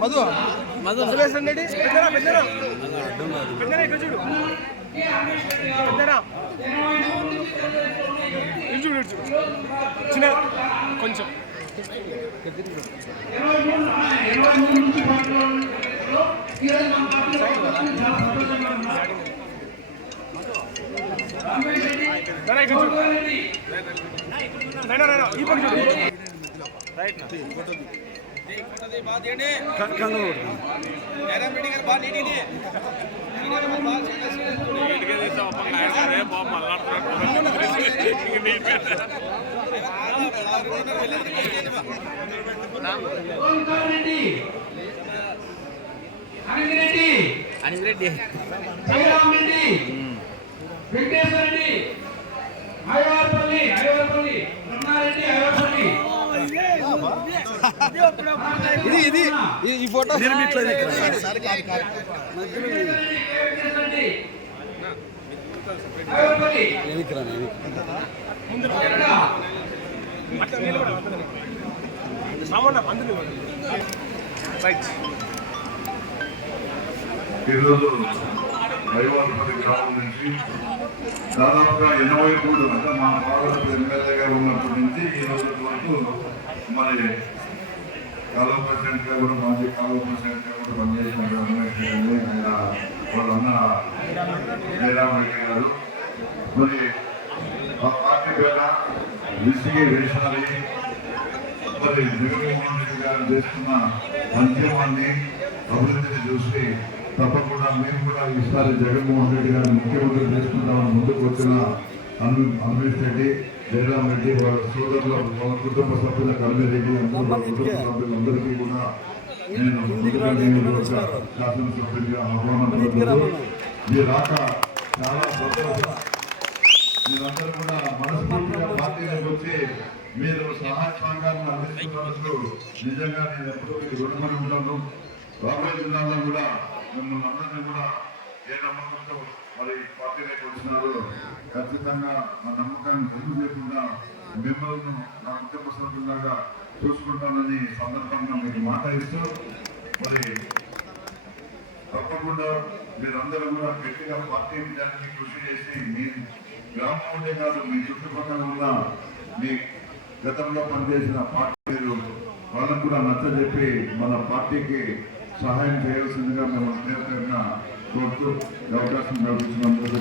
మధు మధు రెడ్డి పెద్దరా ఇక్కడ చూడు పెద్దరా చూడు చిన్న కొంచెం ఈ పక్క చూడు రైట్ అనిరెడ్డి వెంకటేశ్వర రెడ్డి ఐవార్పల్లి రమణారెడ్డి ఐవార్పల్లి ఇది ఈ ఫోటో ఈరోజు ఐవార్పల్లి గ్రామం నుంచి దాదాపుగా 83 అంటే మా పార్లమెంట్ ఎమ్మెల్యే గారు ఉన్నప్పటి నుంచి ఈ రోజు వరకు మరి కాలువ ప్రెసిడెంట్ గా కూడా మాజీ కాలువ ప్రెసిడెంట్ గా కూడా పనిచేసిన వాళ్ళన్న జయరామరెడ్డి గారు మరి ఆ పార్టీ పేద విసిగి వేషాలి మరి జగన్మోహన్ రెడ్డి గారు చేస్తున్న సంక్షేమాన్ని అభివృద్ధిని చూసి తప్పకుండా మేము కూడా ఈసారి జగన్మోహన్ రెడ్డి గారిని ముఖ్యమంత్రి చేసుకుంటామని ముందుకు వచ్చిన అన్వేష్ రెడ్డి జయరాం రెడ్డి వాళ్ళ సోదరుల వాళ్ళ కుటుంబ సభ్యుల కల్మిరెడ్డి కుటుంబ సభ్యులందరికీ కూడా నేను శాసనసభ్యుడిగా ఆహ్వానం మీ రాక చాలా సంతోషం. మీరందరూ కూడా మనస్ఫూర్తిగా పార్టీలోకి వచ్చి మీరు సహాయ సహకారాన్ని అందిస్తున్నందుకు నిజంగా నేను ఎప్పుడూ రుణపడి ఉన్నాను. రాబోయే జిల్లాలో కూడా మిమ్మల్ని అందరినీ కూడా ఏ నమ్మకంతో మరి పార్టీలోకి వచ్చినారో ఖచ్చితంగా ఆ నమ్మకాన్ని తెలుగు చేయకుండా మిమ్మల్ని నా కుటుంబ సభ్యులాగా చూసుకుంటానని సందర్భంగా మీకు మాట ఇస్తూ మరి తప్పకుండా మీరందరూ కూడా గట్టిగా పార్టీ విజయానికి కృషి చేసి మీ గ్రామంలో కాదు మీ చుట్టుపక్కల ఉన్న మీ గతంలో పనిచేసిన పార్టీ వాళ్ళకు కూడా నచ్చజెప్పి మన పార్టీకి సహాయం చేయాల్సిందిగా మేము కోరుతూ అవకాశం కల్పించినందుకు